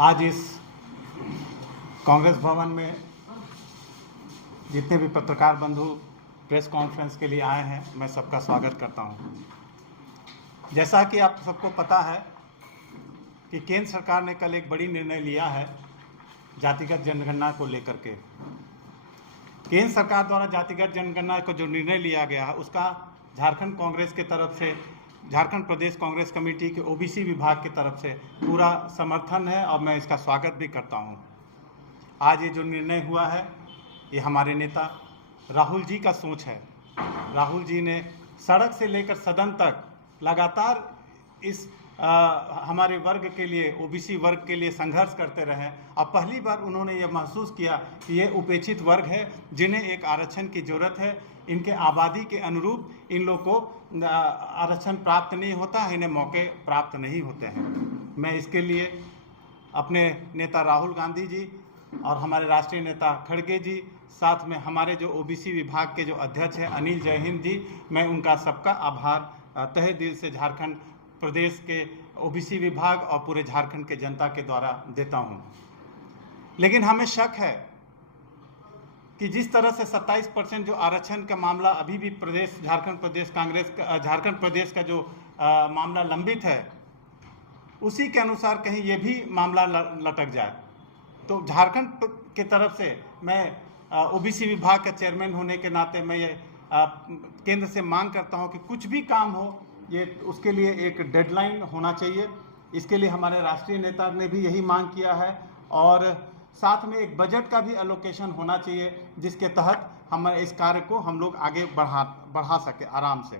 आज इस कांग्रेस भवन में जितने भी पत्रकार बंधु प्रेस कॉन्फ्रेंस के लिए आए हैं, मैं सबका स्वागत करता हूं। जैसा कि आप सबको पता है कि केंद्र सरकार ने कल एक बड़ी निर्णय लिया है जातिगत जनगणना को लेकर के। केंद्र सरकार द्वारा जातिगत जनगणना को जो निर्णय लिया गया है उसका झारखंड कांग्रेस के तरफ से, झारखंड प्रदेश कांग्रेस कमेटी के ओबीसी विभाग की तरफ से पूरा समर्थन है और मैं इसका स्वागत भी करता हूं। आज ये जो निर्णय हुआ है ये हमारे नेता राहुल जी का सोच है। राहुल जी ने सड़क से लेकर सदन तक लगातार इस हमारे वर्ग के लिए, ओबीसी वर्ग के लिए संघर्ष करते रहे। अब पहली बार उन्होंने ये महसूस किया कि ये उपेक्षित वर्ग है जिन्हें एक आरक्षण की ज़रूरत है। इनके आबादी के अनुरूप इन लोग को आरक्षण प्राप्त नहीं होता है, इन्हें मौके प्राप्त नहीं होते हैं। मैं इसके लिए अपने नेता राहुल गांधी जी और हमारे राष्ट्रीय नेता खड़गे जी, साथ में हमारे जो ओबीसी विभाग के जो अध्यक्ष हैं अनिल जयहिंद जी, मैं उनका सबका आभार तहे दिल से झारखंड प्रदेश के ओबीसी विभाग और पूरे झारखंड के जनता के द्वारा देता हूं। लेकिन हमें शक है कि जिस तरह से 27% जो आरक्षण का मामला अभी भी झारखंड प्रदेश का जो मामला लंबित है, उसी के अनुसार कहीं ये भी मामला लटक जाए। तो झारखंड की तरफ से मैं ओबीसी विभाग का चेयरमैन होने के नाते मैं ये केंद्र से मांग करता हूं कि कुछ भी काम हो ये उसके लिए एक डेडलाइन होना चाहिए। इसके लिए हमारे राष्ट्रीय नेता ने भी यही मांग किया है और साथ में एक बजट का भी एलोकेशन होना चाहिए जिसके तहत हम इस कार्य को हम लोग आगे बढ़ा सके आराम से।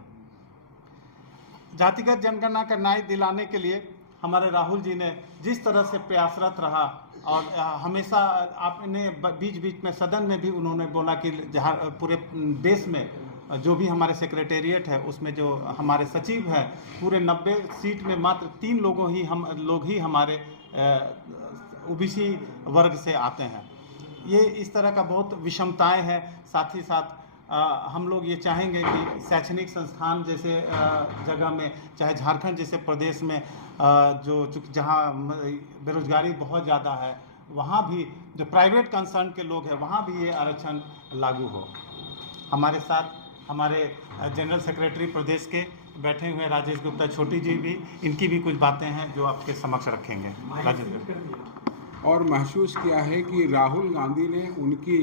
जातिगत जनगणना का न्याय दिलाने के लिए हमारे राहुल जी ने जिस तरह से प्रयासरत रहा और हमेशा आपने बीच बीच में सदन में भी उन्होंने बोला कि जहाँ पूरे देश में जो भी हमारे सेक्रेटेरिएट है उसमें जो हमारे सचिव हैं, पूरे 90 सीट में मात्र 3 लोग ही हमारे ओबीसी वर्ग से आते हैं। ये इस तरह का बहुत विषमताएं हैं। साथ ही साथ हम लोग ये चाहेंगे कि शैक्षणिक संस्थान जैसे जगह में, चाहे झारखंड जैसे प्रदेश में जहाँ बेरोजगारी बहुत ज़्यादा है, वहाँ भी जो प्राइवेट कंसर्न के लोग हैं वहाँ भी ये आरक्षण लागू हो। हमारे साथ हमारे जनरल सेक्रेटरी प्रदेश के बैठे हुए राजेश गुप्ता छोटी जी भी, इनकी भी कुछ बातें हैं जो आपके समक्ष रखेंगे। राजेश। और महसूस किया है कि राहुल गांधी ने उनकी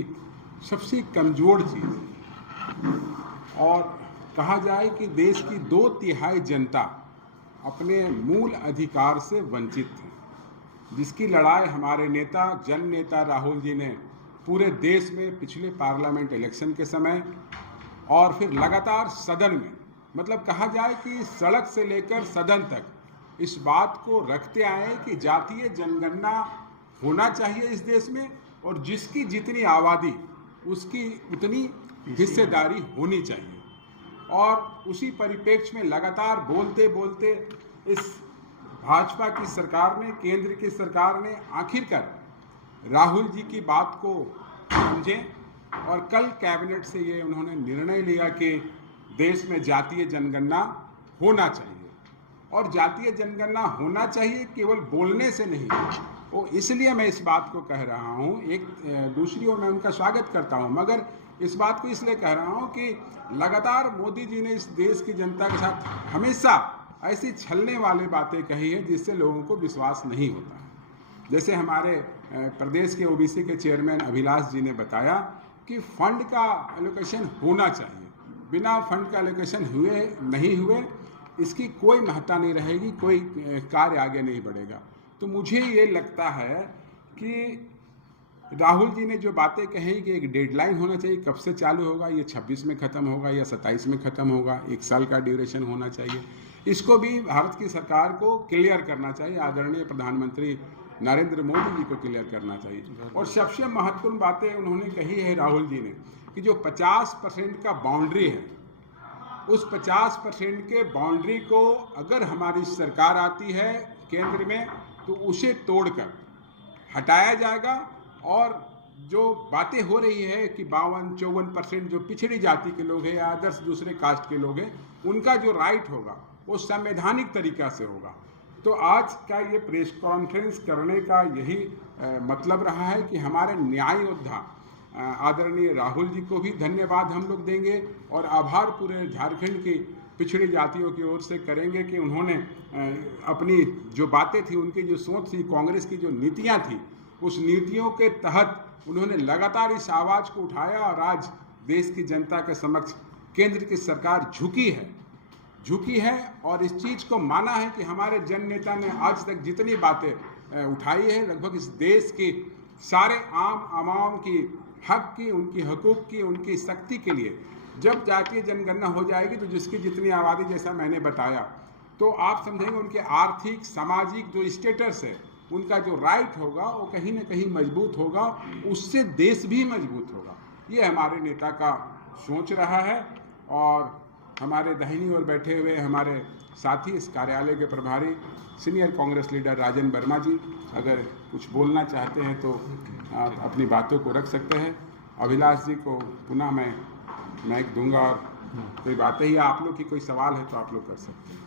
सबसे कमज़ोर चीज़, और कहा जाए कि देश की 2/3 जनता अपने मूल अधिकार से वंचित थी, जिसकी लड़ाई हमारे नेता जन नेता राहुल जी ने पूरे देश में पिछले पार्लियामेंट इलेक्शन के समय और फिर लगातार सदन में, मतलब कहा जाए कि सड़क से लेकर सदन तक इस बात को रखते आए कि जातीय जनगणना होना चाहिए इस देश में और जिसकी जितनी आबादी उसकी उतनी हिस्सेदारी होनी चाहिए। और उसी परिप्रेक्ष्य में लगातार बोलते बोलते इस भाजपा की सरकार ने, केंद्र की सरकार ने आखिरकार राहुल जी की बात को समझे और कल कैबिनेट से ये उन्होंने निर्णय लिया कि देश में जातीय जनगणना होना चाहिए। और जातीय जनगणना होना चाहिए केवल बोलने से नहीं, वो इसलिए मैं इस बात को कह रहा हूँ। एक दूसरी ओर मैं उनका स्वागत करता हूँ, मगर इस बात को इसलिए कह रहा हूँ कि लगातार मोदी जी ने इस देश की जनता के साथ हमेशा ऐसी छलने वाली बातें कही है जिससे लोगों को विश्वास नहीं होता है। जैसे हमारे प्रदेश के ओबीसी के चेयरमैन अभिलाष जी ने बताया कि फंड का एलोकेशन होना चाहिए, बिना फंड का एलोकेशन नहीं हुए इसकी कोई महत्ता नहीं रहेगी, कोई कार्य आगे नहीं बढ़ेगा। तो मुझे ये लगता है कि राहुल जी ने जो बातें कही कि एक डेडलाइन होना चाहिए, कब से चालू होगा, ये 26 में ख़त्म होगा या 27 में ख़त्म होगा, 1 साल का ड्यूरेशन होना चाहिए, इसको भी भारत की सरकार को क्लियर करना चाहिए। आदरणीय प्रधानमंत्री नरेंद्र मोदी जी को क्लियर करना चाहिए। और सबसे महत्वपूर्ण बातें उन्होंने कही है राहुल जी ने कि जो 50% का बाउंड्री है, उस 50% के बाउंड्री को अगर हमारी सरकार आती है केंद्र में तो उसे तोड़कर हटाया जाएगा। और जो बातें हो रही है कि 52-54% जो पिछड़ी जाति के लोग हैं या अदर्स दूसरे कास्ट के लोग हैं, उनका जो राइट होगा वो संवैधानिक तरीका से होगा। तो आज का ये प्रेस कॉन्फ्रेंस करने का यही मतलब रहा है कि हमारे न्याय योद्धा आदरणीय राहुल जी को भी धन्यवाद हम लोग देंगे और आभार पूरे झारखंड की पिछड़ी जातियों की ओर से करेंगे कि उन्होंने अपनी जो बातें थी, उनकी जो सोच थी, कांग्रेस की जो नीतियां थी, उस नीतियों के तहत उन्होंने लगातार इस आवाज़ को उठाया और आज देश की जनता के समक्ष केंद्र की सरकार झुकी है और इस चीज़ को माना है कि हमारे जन नेता ने आज तक जितनी बातें उठाई है, लगभग इस देश की सारे आवाम की हक की, उनकी हकूक़ की, उनकी शक्ति के लिए जब जातीय जनगणना हो जाएगी तो जिसकी जितनी आबादी, जैसा मैंने बताया, तो आप समझेंगे उनके आर्थिक सामाजिक जो स्टेटस है, उनका जो राइट होगा वो कहीं ना कहीं मजबूत होगा, उससे देश भी मजबूत होगा। ये हमारे नेता का सोच रहा है। और हमारे दाहिनी ओर बैठे हुए हमारे साथी, इस कार्यालय के प्रभारी सीनियर कांग्रेस लीडर राजन वर्मा जी, अगर कुछ बोलना चाहते हैं तो आप अपनी बातों को रख सकते हैं। अभिलाष जी को पुनः मैं माइक दूंगा और कोई बातें ही आप लोग की कोई सवाल है तो आप लोग कर सकते हैं।